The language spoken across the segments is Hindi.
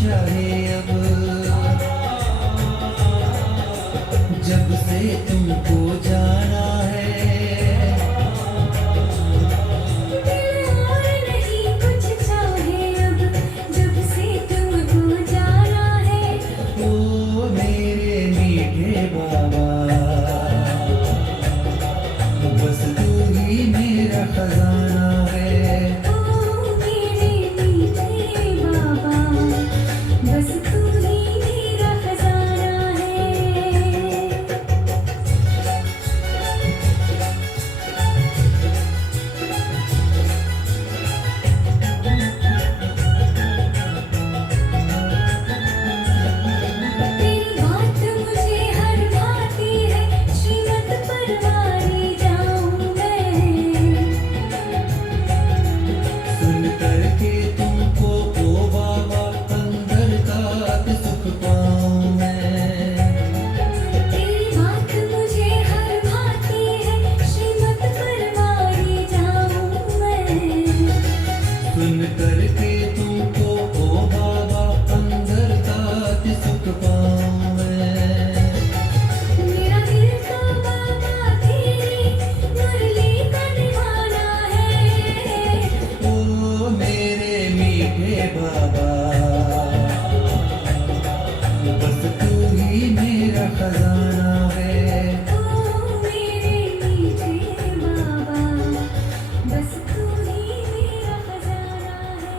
चाहे अब, जब से तुमको जाना है। दिल और नहीं कुछ चाहे अब, जब से तुमको जाना है। ओ मेरे मीठे बाबा, बस तू ही मेरा खजाना है। ओ मेरे मीठे बाबा, बस तू ही मेरा खजाना है। तेरी बात मुझे हर भाती है, श्रीमत परवारी जाऊं मैं। सुन करके तुमको ओ बाबा, अंदर का सुख पाऊं मैं। तेरी बात मुझे हर भाती है, श्रीमत परवारी जाऊं मैं। सुन करके तुमको ओ बाबा, अंदर का सुख पाऊं मैं। मेरा दिल तो बाबा तेरी मुरली का दीवाना है। ओ मेरे मीठे बाबा, बस तू ही मेरा खजाना है। ओ मेरे मीठे बाबा, बस तू ही मेरा खजाना है।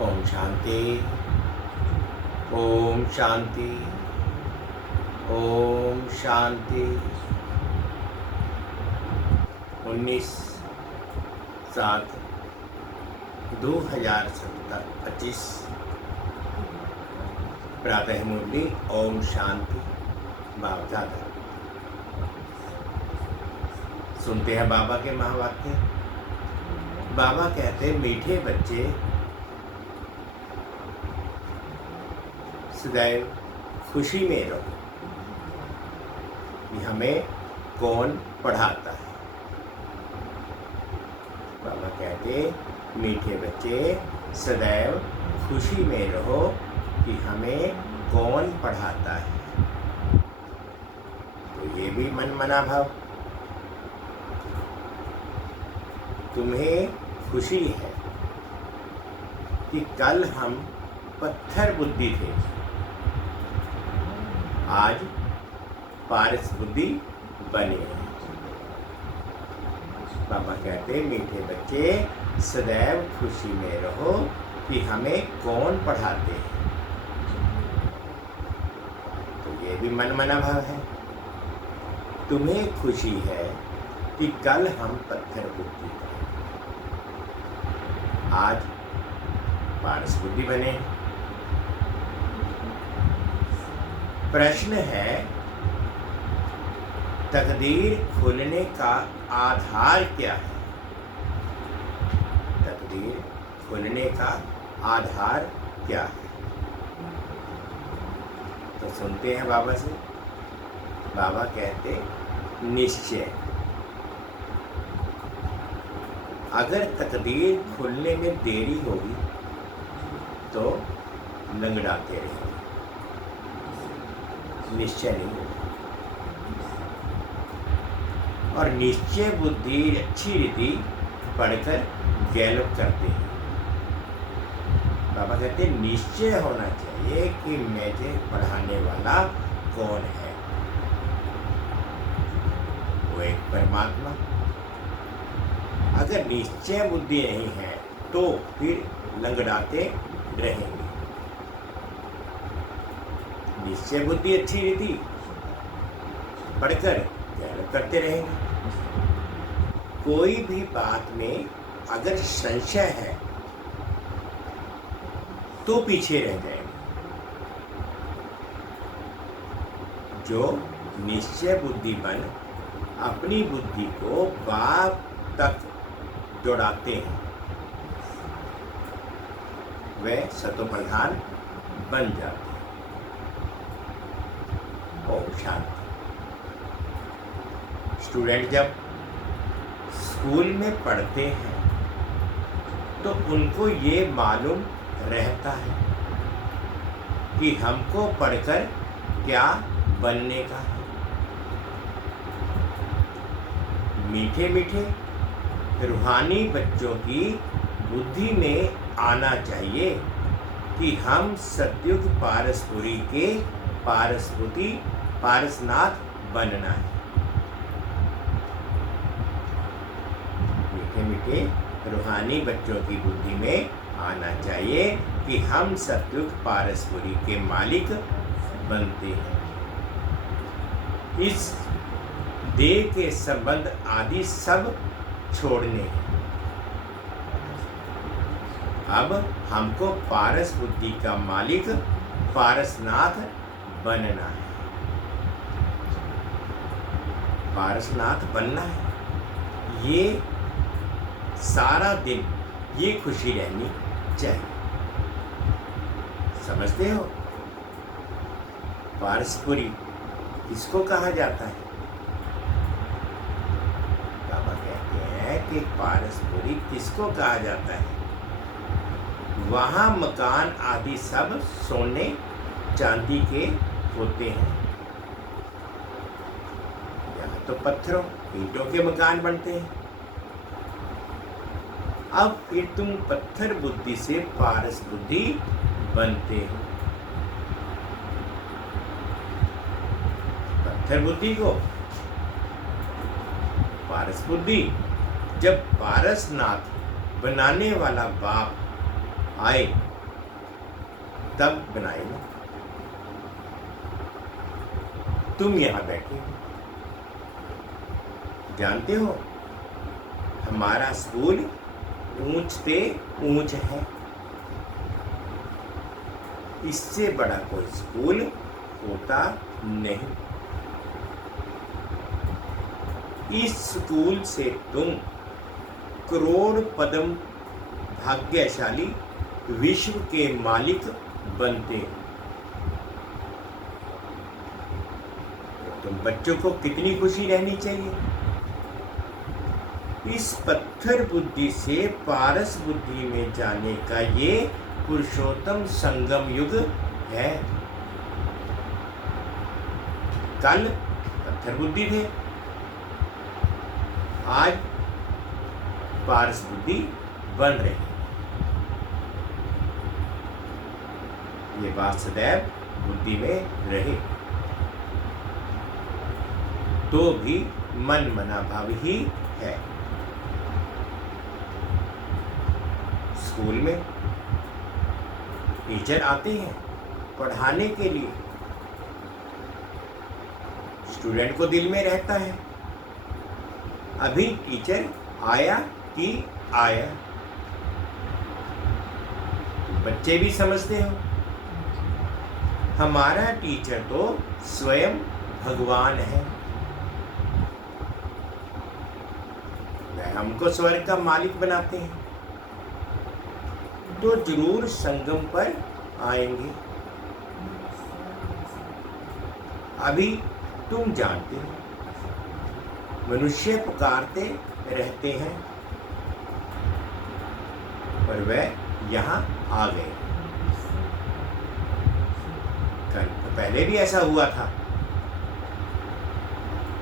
ओम शांति, ओम शांति, ओम शांति। 19/7/2025 प्रातः मुरली ओम शांति बाबदादा। सुनते हैं बाबा के महावाक्य। बाबा कहते, मीठे बच्चे सदैव खुशी में रहो। कि हमें कौन पढ़ाता है? बाबा कहते, मीठे बच्चे सदैव खुशी में रहो कि हमें कौन पढ़ाता है। तो ये भी मन मना भाव। तुम्हें खुशी है कि कल हम पत्थर बुद्धि थे, आज पारस बुद्धि बने हैं। बाबा कहते, मीठे बच्चे सदैव खुशी में रहो कि हमें कौन पढ़ाते हैं। तो ये भी मन मना भाव है। तुम्हें खुशी है कि कल हम पत्थर बुद्धि थे, आज पारस बुद्धि बने हैं। प्रश्न है, तकदीर खुलने का आधार क्या है? तकदीर खुलने का आधार क्या है? तो सुनते हैं बाबा से। बाबा कहते, निश्चय। अगर तकदीर खुलने में देरी होगी तो लंगड़ाते रहेंगे, निश्चय नहीं होगा। और निश्चय बुद्धि अच्छी रीति पढ़कर गैलप करते हैं। बाबा कहते हैं, निश्चय होना चाहिए कि मुझे पढ़ाने वाला कौन है। वो एक परमात्मा। अगर निश्चय बुद्धि नहीं है तो फिर लंगड़ाते रहेंगे। निश्चय बुद्धि अच्छी रीति पढ़कर गैलप करते रहेंगे। कोई भी बात में अगर संशय है तो पीछे रह जाएंगे। जो निश्चय बुद्धि बन अपनी बुद्धि को बाप तक जोड़ाते हैं, वे सतो प्रधान बन जाते हैं। ओम शांति। स्टूडेंट जब स्कूल में पढ़ते हैं तो उनको ये मालूम रहता है कि हमको पढ़कर क्या बनने का है। मीठे मीठे रूहानी बच्चों की बुद्धि में आना चाहिए कि हम सतयुग पारसपुरी के पारसनाथ बनना है। मीठे मीठे रूहानी बच्चों की बुद्धि में आना चाहिए कि हम सतयुग पारसपुरी के मालिक बनते हैं। इस देह के संबंध आदि सब छोड़ने हैं। अब हमको पारस बुद्धि का मालिक पारसनाथ बनना है। पारसनाथ बनना है, ये सारा दिन ये खुशी रहनी चाहिए। समझते हो? पारसपुरी किसको कहा जाता है? बाबा कहते हैं कि पारसपुरी किसको कहा जाता है? वहाँ मकान आदि सब सोने चांदी के होते हैं। यहाँ तो पत्थरों ईंटों के मकान बनते हैं। अब फिर तुम पत्थर बुद्धि से पारस बुद्धि बनते हो। पत्थर बुद्धि को पारस बुद्धि, जब पारसनाथ बनाने वाला बाप आए तब बनाए ना। तुम यहां बैठे हो, जानते हो हमारा स्कूल ऊंच पे ऊंच है। इससे बड़ा कोई स्कूल होता नहीं। इस स्कूल से तुम करोड़ पदम भाग्यशाली विश्व के मालिक बनते हो। तुम बच्चों को कितनी खुशी रहनी चाहिए। इस पत्थर बुद्धि से पारस बुद्धि में जाने का ये पुरुषोत्तम संगम युग है। कल पत्थर बुद्धि थे, आज पारस बुद्धि बन रही है। ये बात सदैव बुद्धि में रहे तो भी मन मना भाव ही है। स्कूल में टीचर आते हैं पढ़ाने के लिए। स्टूडेंट को दिल में रहता है अभी टीचर आया कि आया। बच्चे भी समझते हो हमारा टीचर तो स्वयं भगवान है। वह हमको स्वर्ग का मालिक बनाते हैं तो जरूर संगम पर आएंगे। अभी तुम जानते हो मनुष्य पुकारते रहते हैं पर वह यहाँ आ गए। कल तो पहले भी ऐसा हुआ था,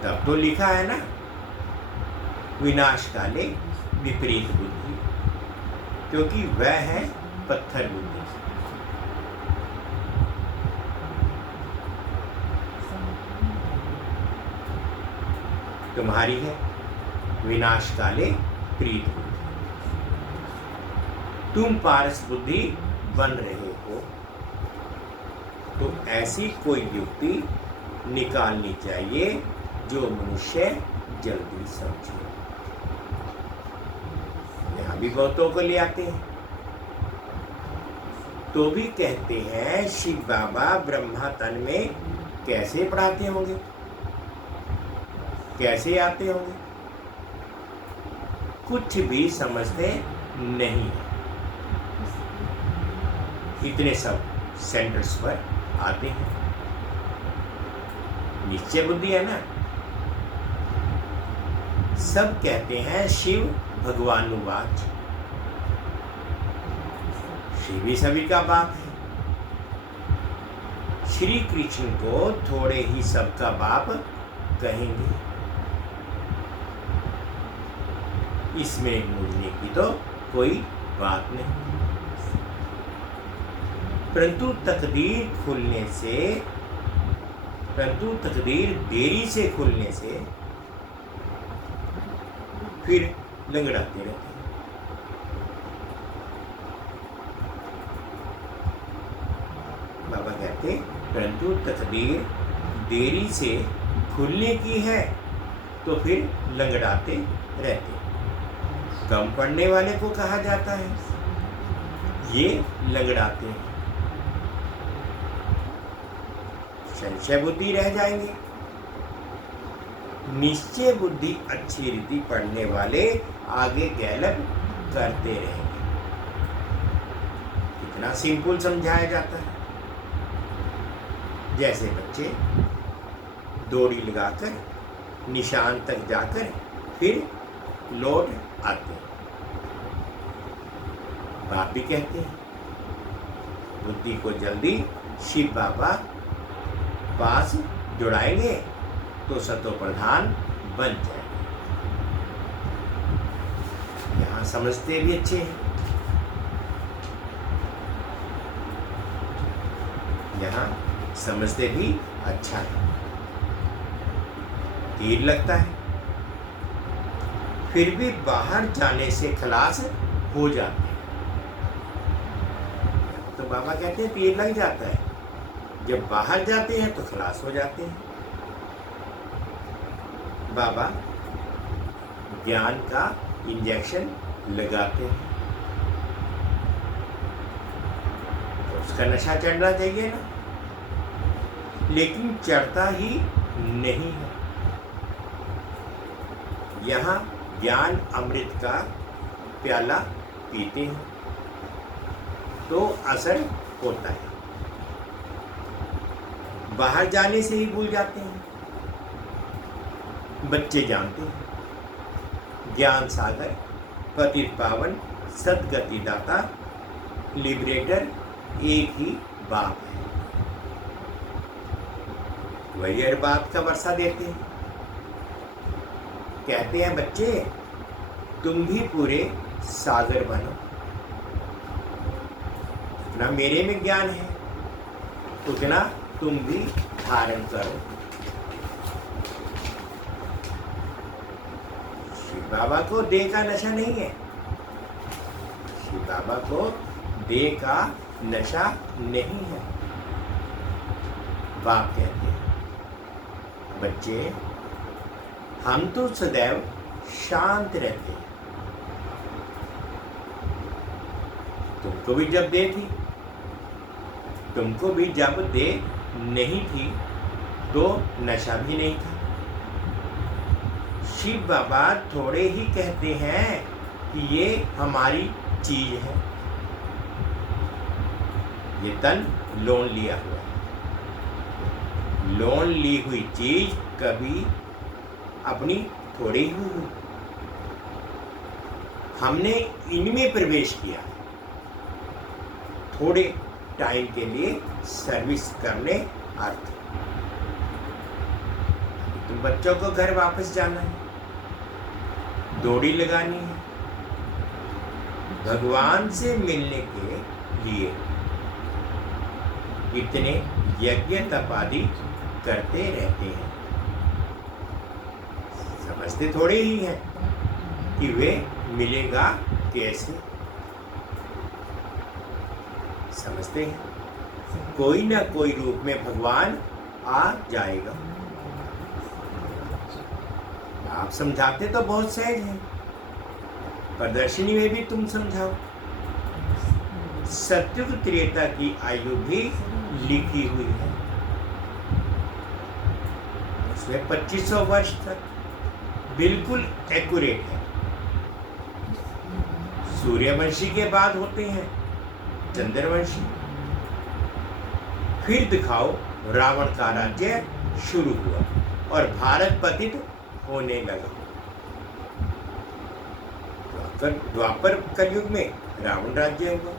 तब तो लिखा है ना विनाश काले विपरीत बुद्धि, क्योंकि वह है पत्थर बुद्धि। तुम्हारी है विनाश काले प्रीत बुद्धि। तुम पारस बुद्धि बन रहे हो तो ऐसी कोई युक्ति निकालनी चाहिए जो मनुष्य जल्दी समझे। यहाँ भी बहुतों को ले आते हैं तो भी कहते हैं शिव बाबा ब्रह्मा तन में कैसे पढ़ाते होंगे, कैसे आते होंगे, कुछ भी समझते नहीं। इतने सब सेंटर्स पर आते हैं। निश्चय बुद्धि है ना, सब कहते हैं शिव भगवानुवाच। शिव ही सभी का बाप है। श्री कृष्ण को थोड़े ही सबका बाप कहेंगे। इसमें मुड़ने की तो कोई बात नहीं। परंतु तकदीर देरी से खुलने से फिर लंगड़ाते रहते हैं। बाबा कहते परंतु तकदीर देरी से खुलने की है तो फिर लंगड़ाते रहते। कम पढ़ने वाले को कहा जाता है ये लंगड़ाते हैं। संशय बुद्धि रह जाएंगे। निश्चय बुद्धि अच्छी रीति पढ़ने वाले आगे गैलप करते रहेंगे। कितना सिंपल समझाया जाता है। जैसे बच्चे दौड़ी लगाकर निशान तक जाकर फिर लौट आते हैं। बाप भी कहते हैं बुद्धि को जल्दी शिव बाबा पास जुड़ाएंगे तो सतो प्रधान बन जाएंगे। यहाँ समझते भी अच्छे हैं। यहाँ समझते भी अच्छा है। तीर लगता है फिर भी बाहर जाने से खलास हो जाते हैं। तो बाबा कहते हैं तीर लग जाता है, जब बाहर जाते हैं तो खलास हो जाते हैं। बाबा ज्ञान का इंजेक्शन लगाते हैं तो उसका नशा चढ़ना चाहिए ना, लेकिन चढ़ता ही नहीं है। यहाँ ज्ञान अमृत का प्याला पीते हैं तो असर होता है। बाहर जाने से ही भूल जाते हैं। बच्चे जानते हैं ज्ञान सागर पतित पावन सदगति दाता लिबरेटर एक ही बाप है। वही हर बात का वर्षा देते हैं। कहते हैं बच्चे तुम भी पूरे सागर बनो। जितना मेरे में ज्ञान है उतना तुम भी धारण करो। शिव बाबा को देह का नशा नहीं है। शिव बाबा को देह का नशा नहीं है। बाप कहते हैं बच्चे हम तो सदैव शांत रहते हैं। तुमको भी जब दे थी, तुमको भी जब दे नहीं थी तो नशा भी नहीं था। शिव बाबा थोड़े ही कहते हैं कि ये हमारी चीज है। ये तन लोन लिया हुआ है। लोन ली हुई चीज कभी अपनी थोड़ी ही हुई। हमने इनमें प्रवेश किया थोड़े टाइम के लिए सर्विस करने अर्थ। तो बच्चों को घर वापस जाना है, दौड़ी लगानी है। भगवान से मिलने के लिए इतने यज्ञ तप आदि करते रहते हैं। समझते थोड़े ही हैं कि वे मिलेगा कैसे। समझते हैं कोई ना कोई रूप में भगवान आ जाएगा। आप समझाते तो बहुत सहज हैं, प्रदर्शनी में भी तुम समझाओ। सत्युग त्रेता की आयु भी लिखी हुई है। उसमें 2500 वर्ष तक बिल्कुल एक्यूरेट है। सूर्यवंशी के बाद होते हैं चंद्रवंशी। फिर दिखाओ रावण का राज्य शुरू हुआ और भारत पतित होने लगा। द्वापर कलयुग में रावण राज्य हुआ,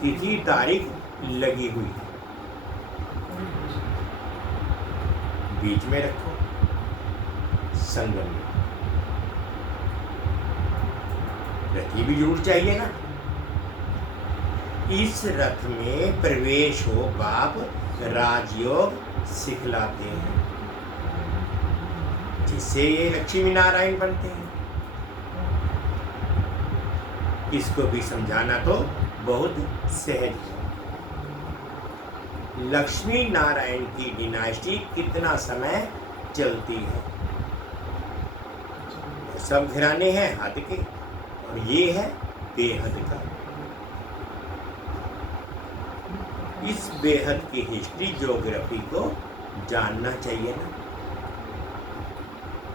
तिथि तारीख लगी हुई है, बीच में रखो संगम में। रथी भी जरूर चाहिए ना। इस रथ में प्रवेश हो बाप राजयोग सिखलाते हैं, जिससे ये लक्ष्मी नारायण बनते हैं। इसको भी समझाना तो बहुत सहज है। लक्ष्मी नारायण की डिनास्टी कितना समय चलती है? सब घराने हैं हद के, और ये है बेहद का। इस बेहद की हिस्ट्री ज्योग्राफी को जानना चाहिए ना।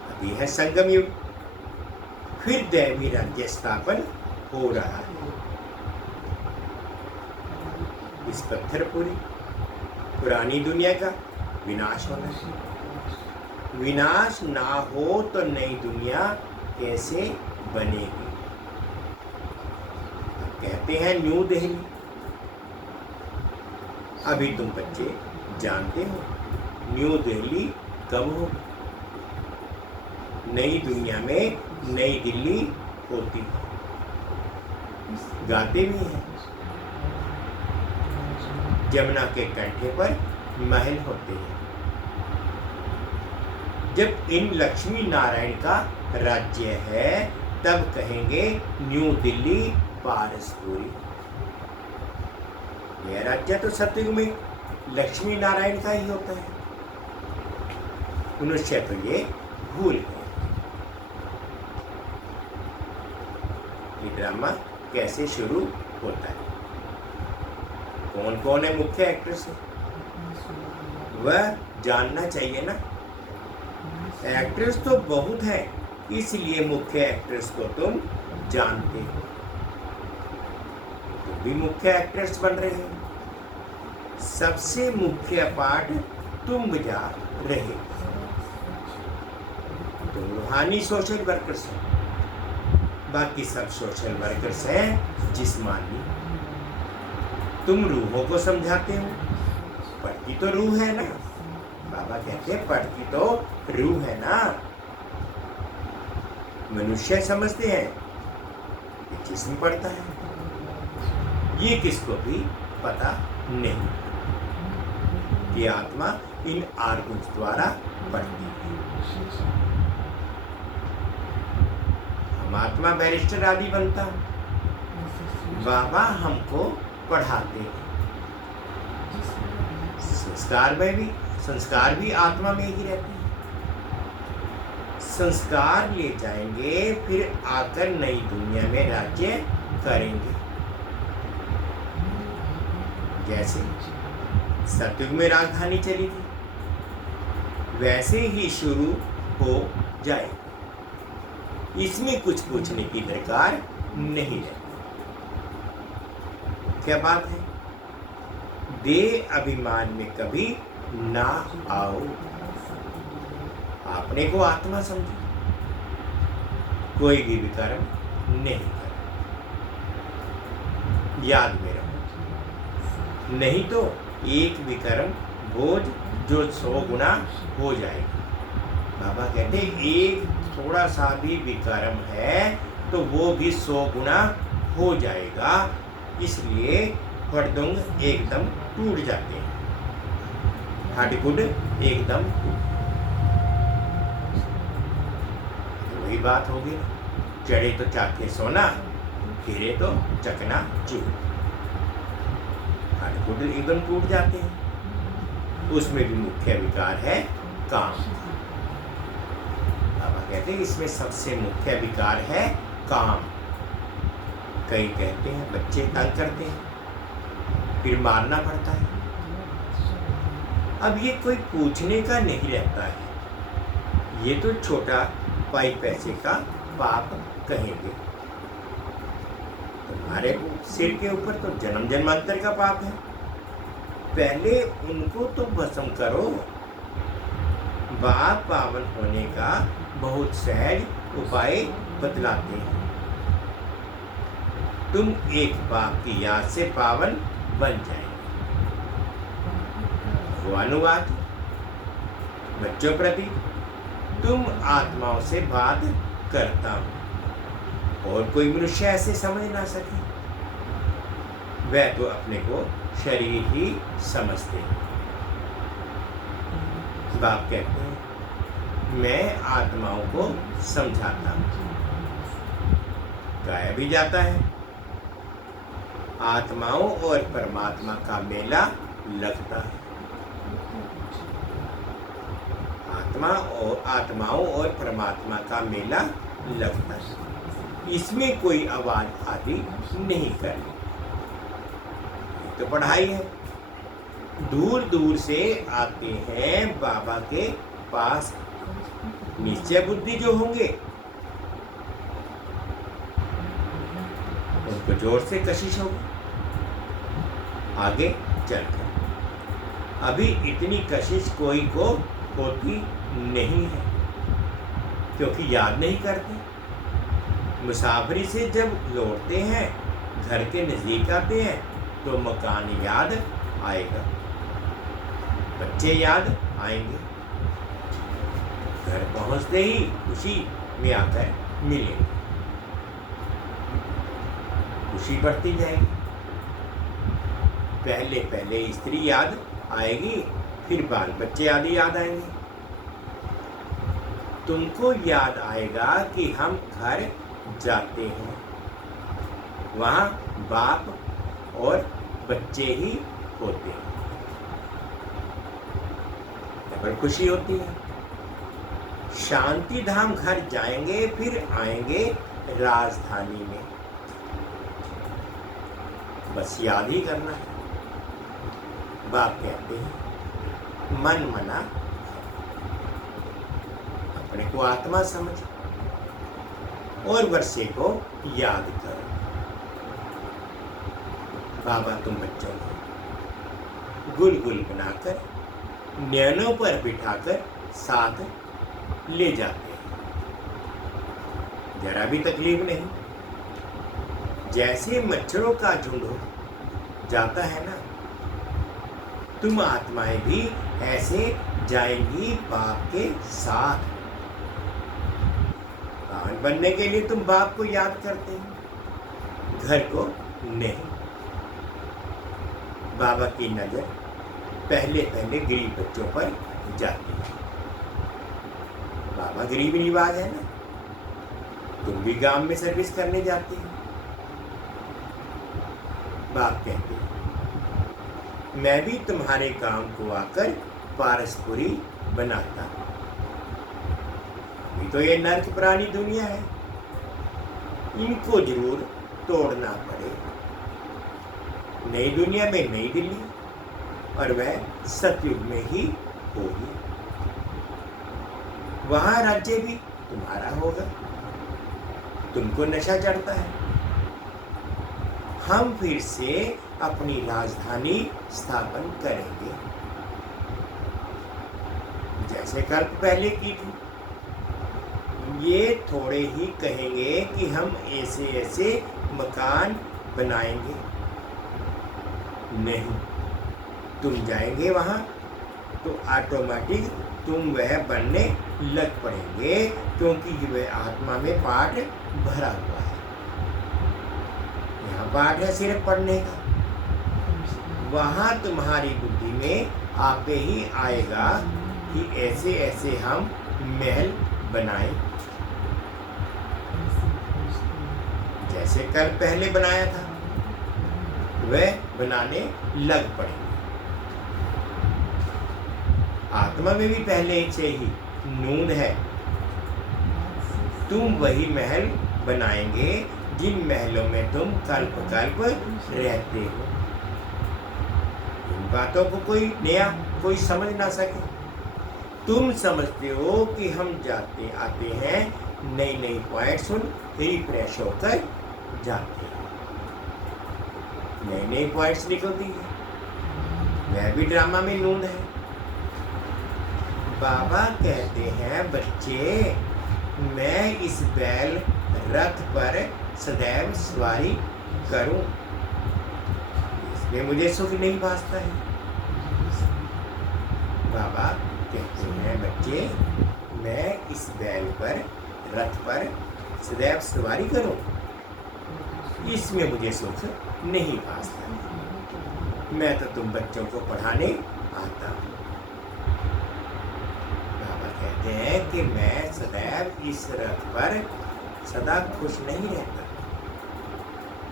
अभी है संगम युग, फिर दैवी राज्य स्थापन हो रहा है। इस पत्थरपुरी पुरानी दुनिया का विनाश होना है। विनाश ना हो तो नई दुनिया कैसे बनेगी? कहते हैं न्यू दिल्ली। अभी तुम बच्चे जानते हो न्यू दिल्ली कब होगी? नई दुनिया में नई दिल्ली होती है। गाते भी हैं, जमुना के कंठे पर महल होते हैं। जब इन लक्ष्मी नारायण का राज्य है तब कहेंगे न्यू दिल्ली पारसपुरी। यह राज्य तो सतयुग में लक्ष्मी नारायण का ही होता है। मनुष्य तो ये भूल गए। ये ड्रामा कैसे शुरू होता है? कौन कौन है मुख्य एक्ट्रेस है वह जानना चाहिए ना। एक्ट्रेस तो बहुत है, इसलिए मुख्य एक्ट्रेस को तुम जानते हो। तुम भी मुख्य एक्ट्रेस बन रहे हो। सबसे मुख्य पार्ट तुम बजा रहे हो। तुम रूहानी सोशल वर्कर्स हो, बाकी सब सोशल वर्कर्स हैं जिस्मानी। तुम रूहों को समझाते हो। पढ़ती तो रूह है ना। बाबा कहते हैं पढ़ती तो रूह है ना। मनुष्य समझते हैं कि जिस्म पढ़ता है। ये किसको भी पता नहीं कि आत्मा इन आर्गन्स द्वारा पढ़ती है। हम आत्मा बैरिस्टर आदि बनता, बाबा हमको पढ़ाते हैं। संस्कार भी आत्मा में ही रहते हैं। संस्कार ले जाएंगे, फिर आकर नई दुनिया में राज्य करेंगे। जैसे सतयुग में राजधानी चली थी, वैसे ही शुरू हो जाए। इसमें कुछ पूछने की दरकार नहीं है। क्या बात है? देह अभिमान में कभी ना आओ। अपने को आत्मा समझो, कोई भी विकर्म नहीं करो। याद में रहो, नहीं तो एक विकर्म बोझ जो 100 गुना हो जाएगा। बाबा कहते एक थोड़ा सा भी विकर्म है तो वो भी 100 गुना हो जाएगा। इसलिए हड्डंग एकदम टूट जाते हैं। हड्ड-गुड एकदम वही बात होगी। चढ़े तो चाके सोना, गिरे तो चकना चूर। हड्ड-गुड एकदम टूट जाते हैं। उसमें भी मुख्य विकार है काम। बाबा कहते हैं इसमें सबसे मुख्य विकार है काम। कई कहते हैं बच्चे तंग करते हैं, फिर मारना पड़ता है। अब ये कोई पूछने का नहीं रहता है। ये तो छोटा पाई पैसे का पाप कहेंगे। तुम्हारे सिर के ऊपर तो जन्म जन्मांतर का पाप है। पहले उनको तो भस्म करो। बाप पावन होने का बहुत सहज उपाय बतलाते हैं। तुम एक बाप की याद से पावन बन जाएंगे। वो अनुवाद बच्चों प्रति तुम आत्माओं से बात करता हूं और कोई मनुष्य ऐसे समझ ना सके, वह तो अपने को शरीर ही समझते हैं। बाप कहते हैं मैं आत्माओं को समझाता हूं। गाया भी जाता है आत्माओं और परमात्मा का मेला लगता है। आत्माओं और परमात्मा का मेला लगता है। इसमें कोई आवाज आदि नहीं करनी, तो पढ़ाई है। दूर दूर से आते हैं बाबा के पास निश्चय बुद्धि जो होंगे, उनको जोर से कशिश होगी आगे चलकर। अभी इतनी कशिश कोई को होती नहीं है, क्योंकि याद नहीं करते। मुसाफरी से जब लौटते हैं, घर के नज़दीक आते हैं, तो मकान याद आएगा, बच्चे याद आएंगे। घर पहुंचते ही खुशी में आकर मिलेंगे, खुशी बढ़ती जाएगी। पहले पहले स्त्री याद आएगी, फिर बाल बच्चे आदि याद आएंगे। तुमको याद आएगा कि हम घर जाते हैं, वहाँ बाप और बच्चे ही होते हैं, बड़ी खुशी होती है। शांति धाम घर जाएंगे, फिर आएंगे राजधानी में। बस याद ही करना है। बाप कहते हैं मन मना अपने को आत्मा समझ और वर्षे को याद करो। बाबा तुम बच्चों को गुलगुल बनाकर नैनों पर बिठाकर साथ ले जाते हैं, जरा भी तकलीफ नहीं। जैसे मच्छरों का झुंड हो जाता है ना, तुम आत्माएं भी ऐसे जाएंगी बाप के साथ। पावन बनने के लिए तुम बाप को याद करते हो, घर को नहीं। बाबा की नजर पहले पहले गरीब बच्चों पर जाती है। बाबा गरीब निवाज है ना, तुम भी गांव में सर्विस करने जाते हो। बाप कहते हैं मैं भी तुम्हारे काम को आकर पारसपुरी बनाता। अभी तो ये नर्क प्राणी दुनिया है, इनको जरूर तोड़ना पड़े। नई दुनिया में नई दिल्ली, और वह सतयुग में ही होगी। वहां राज्य भी तुम्हारा होगा। तुमको नशा चढ़ता है। हम फिर से अपनी राजधानी स्थापन करेंगे, जैसे कल्प पहले की थी। ये थोड़े ही कहेंगे कि हम ऐसे ऐसे मकान बनाएंगे, नहीं। तुम जाएंगे वहां तो ऑटोमेटिक तुम वह बनने लग पड़ेंगे, क्योंकि वह आत्मा में पाठ भरा हुआ है। यहाँ पाठ है सिर्फ पढ़ने का। वहाँ तुम्हारी बुद्धि में आपे ही आएगा कि ऐसे ऐसे हम महल बनाएं, जैसे कल पहले बनाया था वह बनाने लग पड़ेंगे। आत्मा में भी पहले से ही नून है। तुम वही महल बनाएंगे जिन महलों में तुम कल्प कल्प रहते हो। इन बातों को कोई नया कोई समझ ना सके। तुम समझते हो कि हम जाते आते हैं, नई नई पॉइंट सुन रिफ्रेश होकर जाते हैं। नई नई पॉइंट्स निकलती है, वह भी ड्रामा में नून है। बाबा कहते हैं बच्चे, मैं इस बैल रथ पर सदैव सवारी करूं, इसमें मुझे सुख नहीं भासता है। बाबा कहते हैं बच्चे, मैं इस बैल पर, रथ पर सदैव सवारी करूं, इसमें मुझे सुख नहीं भासता है। मैं तो तुम बच्चों को पढ़ाने आता हूं। बाबा कहते हैं कि मैं सदैव इस रथ पर सदा खुश नहीं रहता,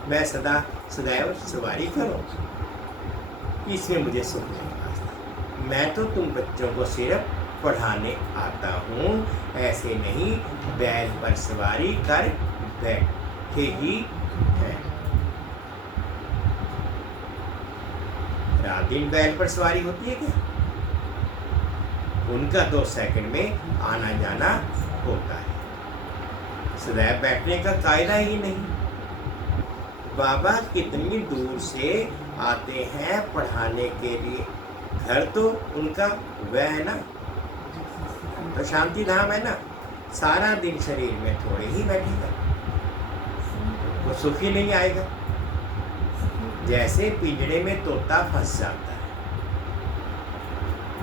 मैं सदैव सवारी करूं, इसमें मुझे सुख नहीं भासता। मैं तो तुम बच्चों को सिर्फ पढ़ाने आता हूँ, ऐसे नहीं बैल पर सवारी कर बैठे ही है। रात दिन बैल पर सवारी होती है क्या? उनका 2 सेकंड में आना जाना होता है, सदैव बैठने का कायदा ही नहीं। बाबा कितनी दूर से आते हैं पढ़ाने के लिए, घर तो उनका वह है ना, तो शांति धाम है ना, सारा दिन शरीर में थोड़े ही बैठेगा, वो सुख ही नहीं आएगा। जैसे पिंजड़े में तोता फंस जाता है।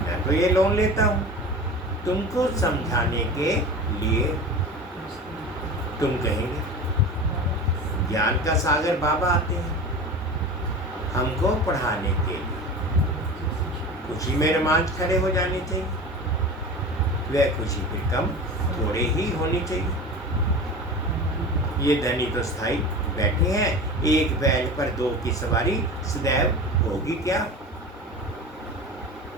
मैं तो ये लोन लेता हूँ तुमको समझाने के लिए। तुम कहेंगे ज्ञान का सागर बाबा आते हैं हमको पढ़ाने के लिए, खुशी में रोमांच खड़े हो जाने चाहिए, वह खुशी फिर कम थोड़े ही होनी चाहिए। ये धनी तो स्थाई बैठे हैं, एक बैल पर 2 की सवारी सदैव होगी क्या?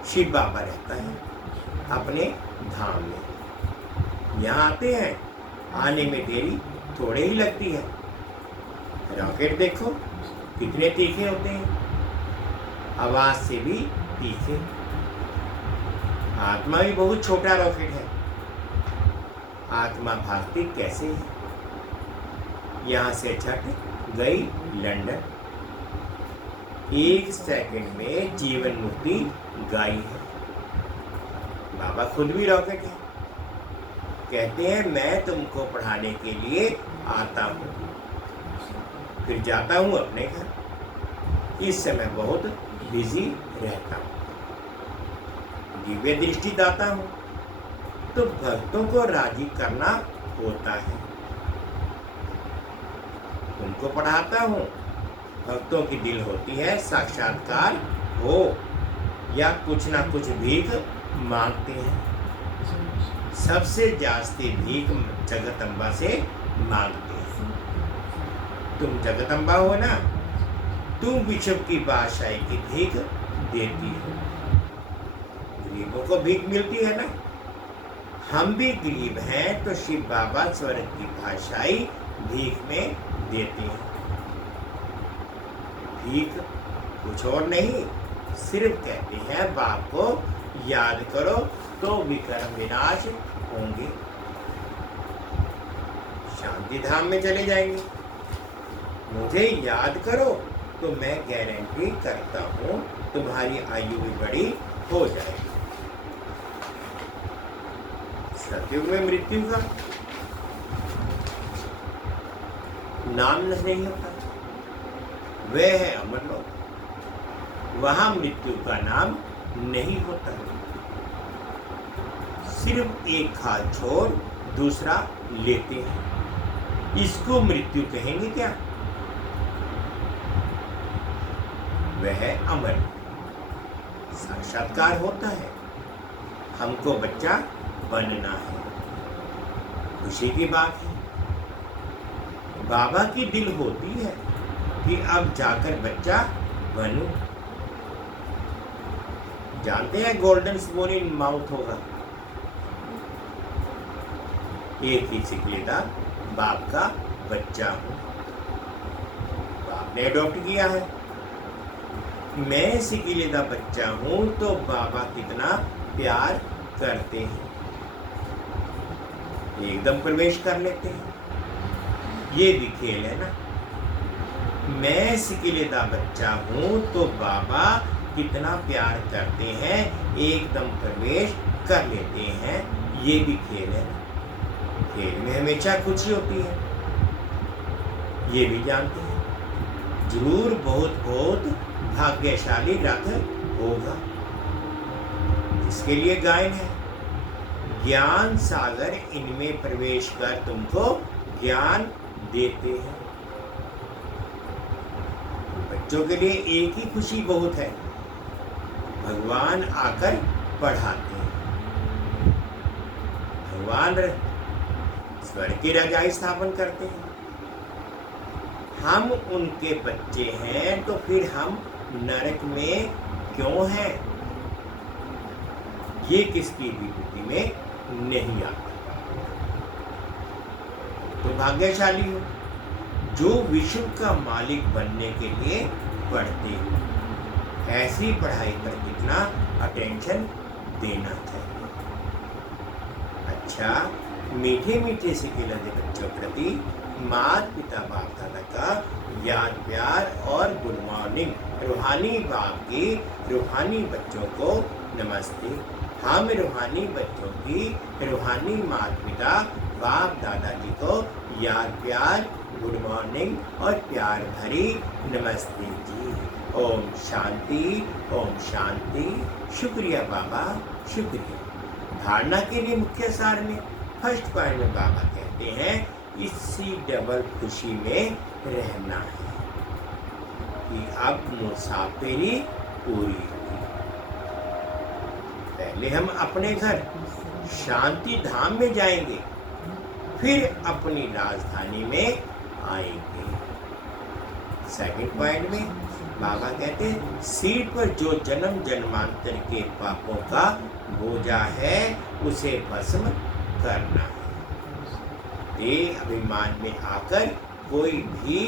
शिव बाबा रहता है अपने धाम में, यहाँ आते हैं, आने में देरी थोड़े ही लगती है। रॉकेट देखो कितने तीखे होते हैं, आवाज से भी तीखे। आत्मा भी बहुत छोटा रॉकेट है, आत्मा भागती कैसे है? यहाँ से छट गई लंदन, 1 सेकंड में जीवन मुक्ति गाई है। बाबा खुद भी रॉकेट है, कहते हैं मैं तुमको पढ़ाने के लिए आता हूँ, फिर जाता हूँ अपने घर। इस समय बहुत बिजी रहता हूँ, दिव्य दृष्टि दाता हूँ, तो भक्तों को राजी करना होता है, उनको पढ़ाता हूँ। भक्तों की दिल होती है साक्षात्कार हो या कुछ ना कुछ भीख मांगते हैं। सबसे जास्ती भीख जगदम्बा से मांगते हैं। तुम जगदम्बा हो ना, तुम विश्व की बादशाही की भीख देती हो। गरीबों को भीख मिलती है ना, हम भी गरीब हैं तो शिव बाबा स्वर्ग की बादशाही भीख में देते हैं। भीख कुछ और नहीं, सिर्फ कहते हैं बाप को याद करो तो विकर्म विनाश होंगे, शांति धाम में चले जाएंगे। मुझे याद करो तो मैं गारंटी करता हूँ तुम्हारी आयु भी बड़ी हो जाएगी। सतयुग में मृत्यु का नाम नहीं होता, वह है अमरलोक, वहां मृत्यु का नाम नहीं होता। सिर्फ एक खाल छोड़ दूसरा लेते हैं, इसको मृत्यु कहेंगे क्या? वह है अमर, साक्षात्कार होता है, हमको बच्चा बनना है, खुशी की बात है। बाबा की दिल होती है कि अब जाकर बच्चा बनूं। जानते हैं गोल्डन स्पून इन माउथ होगा, एक ही सिकलेदा बाप का बच्चा हूं, बाप ने अडॉप्ट किया है। मैं सिकलेदा बच्चा हूं तो बाबा कितना प्यार करते हैं, एकदम प्रवेश कर लेते हैं। ये भी खेल है ना, मैं सिकलेदा बच्चा हूं तो बाबा कितना प्यार करते हैं, एकदम प्रवेश कर लेते हैं। ये भी खेल है ना, खेल में हमेशा खुशी होती है, ये भी जानते हैं। जरूर बहुत बहुत भाग्यशाली रथ होगा। इसके लिए गायन है, ज्ञान सागर इनमें प्रवेश कर तुमको ज्ञान देते हैं। बच्चों के लिए एक ही खुशी बहुत है, भगवान आकर पढ़ाते हैं। भगवान स्वर्ग की रजाई स्थापन करते हैं। हम उनके बच्चे हैं तो फिर हम नरक में क्यों हैं? ये किसकी भी बुद्धि में नहीं आता। तो भाग्यशाली हो जो विश्व का मालिक बनने के लिए पढ़ते हो। ऐसी पढ़ाई पर कितना अटेंशन देना चाहिए। अच्छा, मीठे मीठे सिके लगे बच्चों प्रति माता पिता बाप दादा का याद प्यार और गुड मॉर्निंग। रूहानी बाप की रूहानी बच्चों को नमस्ते। हम रूहानी बच्चों की रूहानी माता पिता बाप दादाजी को याद प्यार गुड मॉर्निंग और प्यार भरी नमस्ते जी। ओम शांति, ओम शांति। शुक्रिया बाबा, शुक्रिया। धारणा के लिए मुख्य सार में फर्स्ट पॉइंट में बाबा कहते हैं इसी डबल खुशी में रहना है कि अब मुसाफिरी पूरी हुई। पहले हम अपने घर शांति धाम में जाएंगे, फिर अपनी राजधानी में आएंगे। सेकंड पॉइंट में बाबा कहते हैं सीट पर जो जन्म जन्मांतर के पापों का बोझा है उसे भस्म करना है। देह अभिमान में आकर कोई भी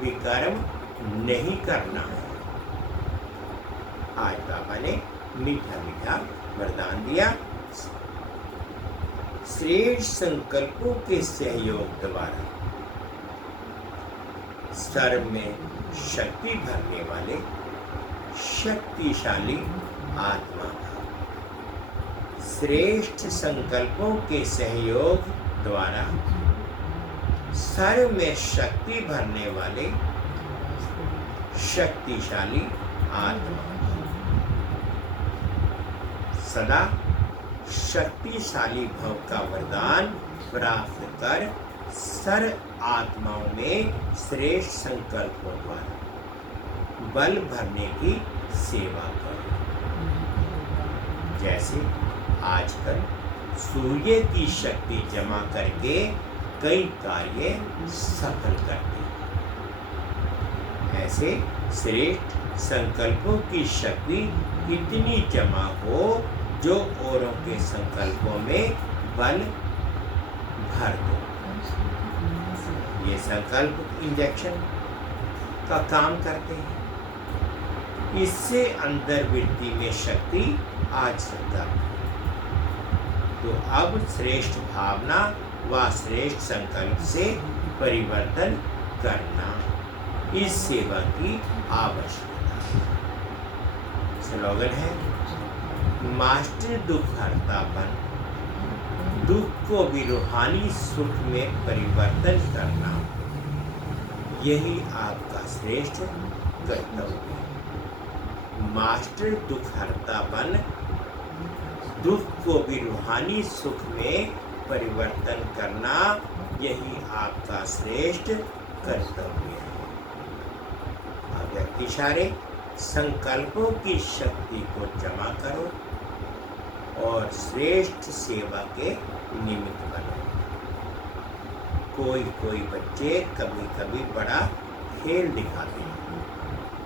विकर्म नहीं करना है। आज बाबा ने मीठा मीठा वरदान दिया। श्रेष्ठ संकल्पों के सहयोग द्वारा सर में शक्ति भरने वाले शक्तिशाली आत्मा का। श्रेष्ठ संकल्पों के सहयोग द्वारा सर में शक्ति भरने वाले शक्तिशाली आत्मा सदा शक्तिशाली भव का वरदान प्राप्त कर सर आत्माओं में श्रेष्ठ संकल्पों द्वारा बल भरने की सेवा करो। जैसे आजकल सूर्य की शक्ति जमा करके कई कार्य सफल करते हैं, ऐसे श्रेष्ठ संकल्पों की शक्ति इतनी जमा हो जो औरों के संकल्पों में बल भर दो। ये संकल्प इंजेक्शन का काम करते हैं। इससे अंदर वृत्ति में शक्ति आ सकता है। तो अब श्रेष्ठ भावना व श्रेष्ठ संकल्प से परिवर्तन करना इस सेवा की आवश्यकता है। स्लोगन है मास्टर दुख हरता बन, दुख को भी रूहानी सुख में परिवर्तन करना, यही आपका श्रेष्ठ कर्तव्य है। मास्टर दुख हरता बन, दुख को भी रूहानी सुख में परिवर्तन करना, यही आपका श्रेष्ठ कर्तव्य है। आगे इशारे संकल्पों की शक्ति को जमा करो और श्रेष्ठ सेवा के निमित्त बनो। कोई बच्चे कभी कभी बड़ा खेल दिखाते हैं,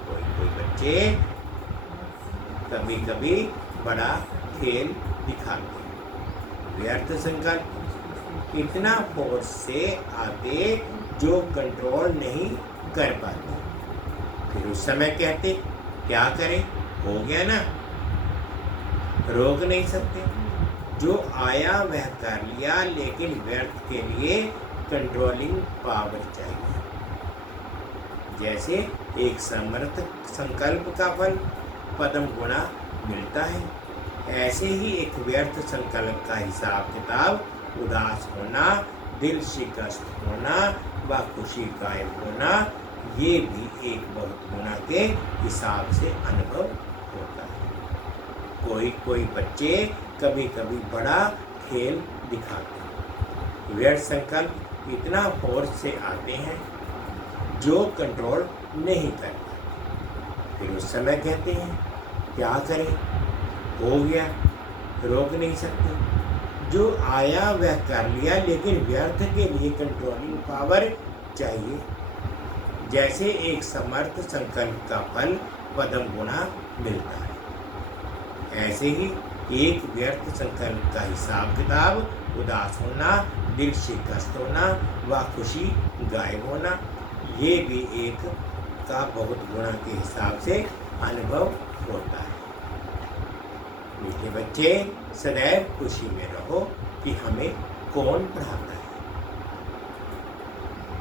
कोई बच्चे कभी कभी बड़ा खेल दिखाते हैं। व्यर्थ संकल्प इतना फोर्स से आते जो कंट्रोल नहीं कर पाते। फिर उस समय कहते क्या करें, हो गया ना, रोक नहीं सकते। जो आया वह कर लिया, लेकिन व्यर्थ के लिए कंट्रोलिंग पावर चाहिए। जैसे एक समर्थ संकल्प का फल पद्म गुणा मिलता है, ऐसे ही एक व्यर्थ संकल्प का हिसाब किताब उदास होना, दिल शिकस्त होना व खुशी गायब होना ये भी एक बहुत गुना के हिसाब से अनुभव होता है। कोई कोई बच्चे कभी कभी बड़ा खेल दिखाते हैं। व्यर्थ संकल्प इतना फोर्स से आते हैं जो कंट्रोल नहीं कर पाते। फिर उस समय कहते हैं क्या करें, हो गया, रोक नहीं सकते। जो आया वह कर लिया, लेकिन व्यर्थ के लिए कंट्रोलिंग पावर चाहिए। जैसे एक समर्थ संकल्प का फल पद्म गुना मिलता है, ऐसे ही एक व्यर्थ संकल्प का हिसाब किताब, उदास होना, दिल शिकस्त होना व खुशी गायब होना, ये भी एक का बहुत गुना के हिसाब से अनुभव होता है। मीठे बच्चे, सदैव खुशी में रहो कि हमें कौन पढ़ाता है।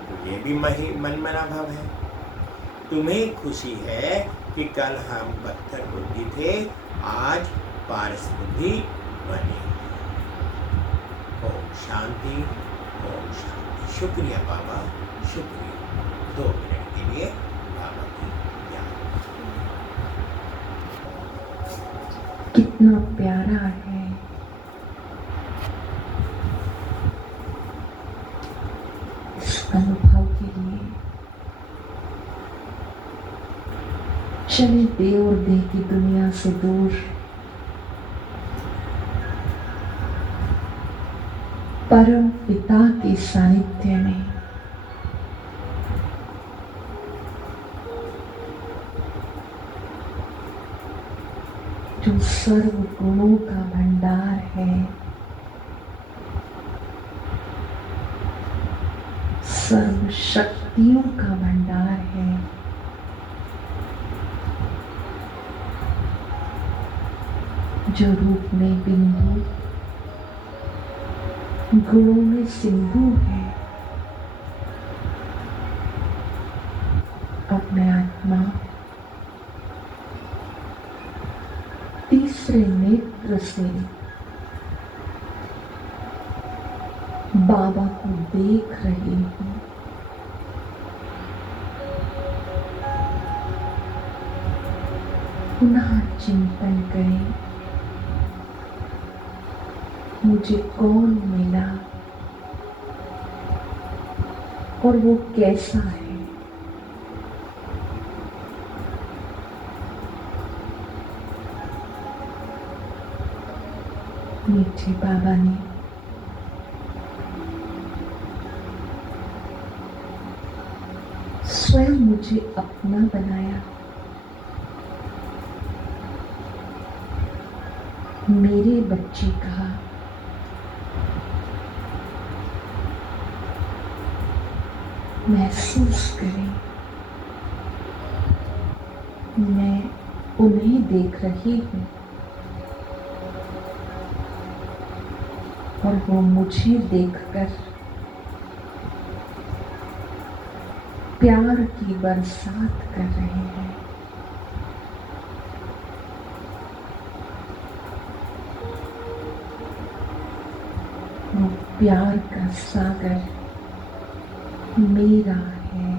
तो ये भी मन मना भाव है। तुम्हें खुशी है कि कल हम पत्थर बुद्धि थे, आज पारस बुद्धि बने। ओम शांति, ओम शांति। शुक्रिया बाबा, शुक्रिया। 2 मिनट के लिए बाबा की याद। कितना प्यारा है इस अनुभव के लिए। चले देव और देह की दुनिया से दूर, परम पिता के सानिध्य में जो सर्व गुणों का भंडार है, सर्व शक्तियों का भंडार है, जो रूप में बिंदु, गुणों में सिंधु है। अपने आत्मा तीसरे नेत्र से बाबा को देख रही हूँ। पुनः चिंतन करें, मुझे कौन मिला और वो कैसा है। मीठे बाबा ने स्वयं मुझे अपना बनाया। मेरे बच्चे कहा, महसूस करें, मैं उन्हें देख रही हूँ और वो मुझे देखकर प्यार की बरसात कर रहे हैं। वो प्यार का सागर मेरा है,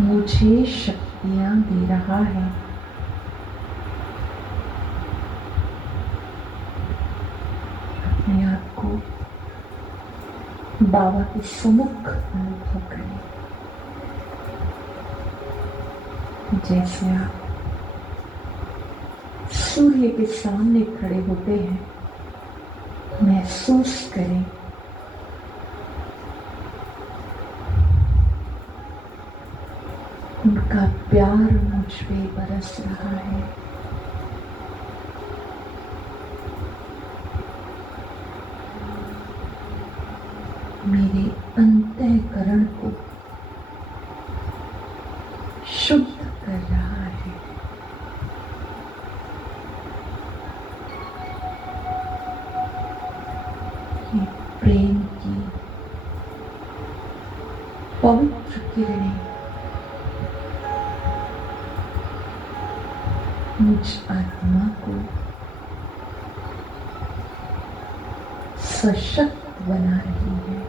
मुझे शक्तियां दे रहा है। अपने आप को बाबा के सम्मुख अनुभव करें, जैसे आप सूर्य के सामने खड़े होते हैं। महसूस करें उनका प्यार मुझ पे बरस रहा है। मेरे अंतःकरण को शुद्ध कर रहा है। ये प्रेम की पवित्र किरणें मुझ आत्मा को सशक्त बना रही है।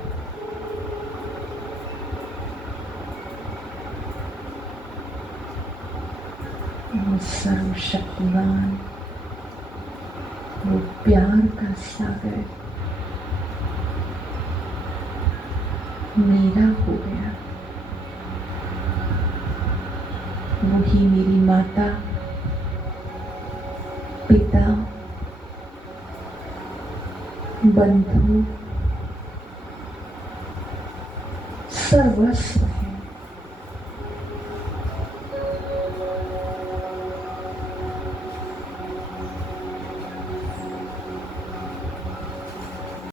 वो सर्वशक्तिवान, वो प्यार का सागर मेरा हो गया। वही मेरी माता, पिता, बंधु, सर्वस्व है।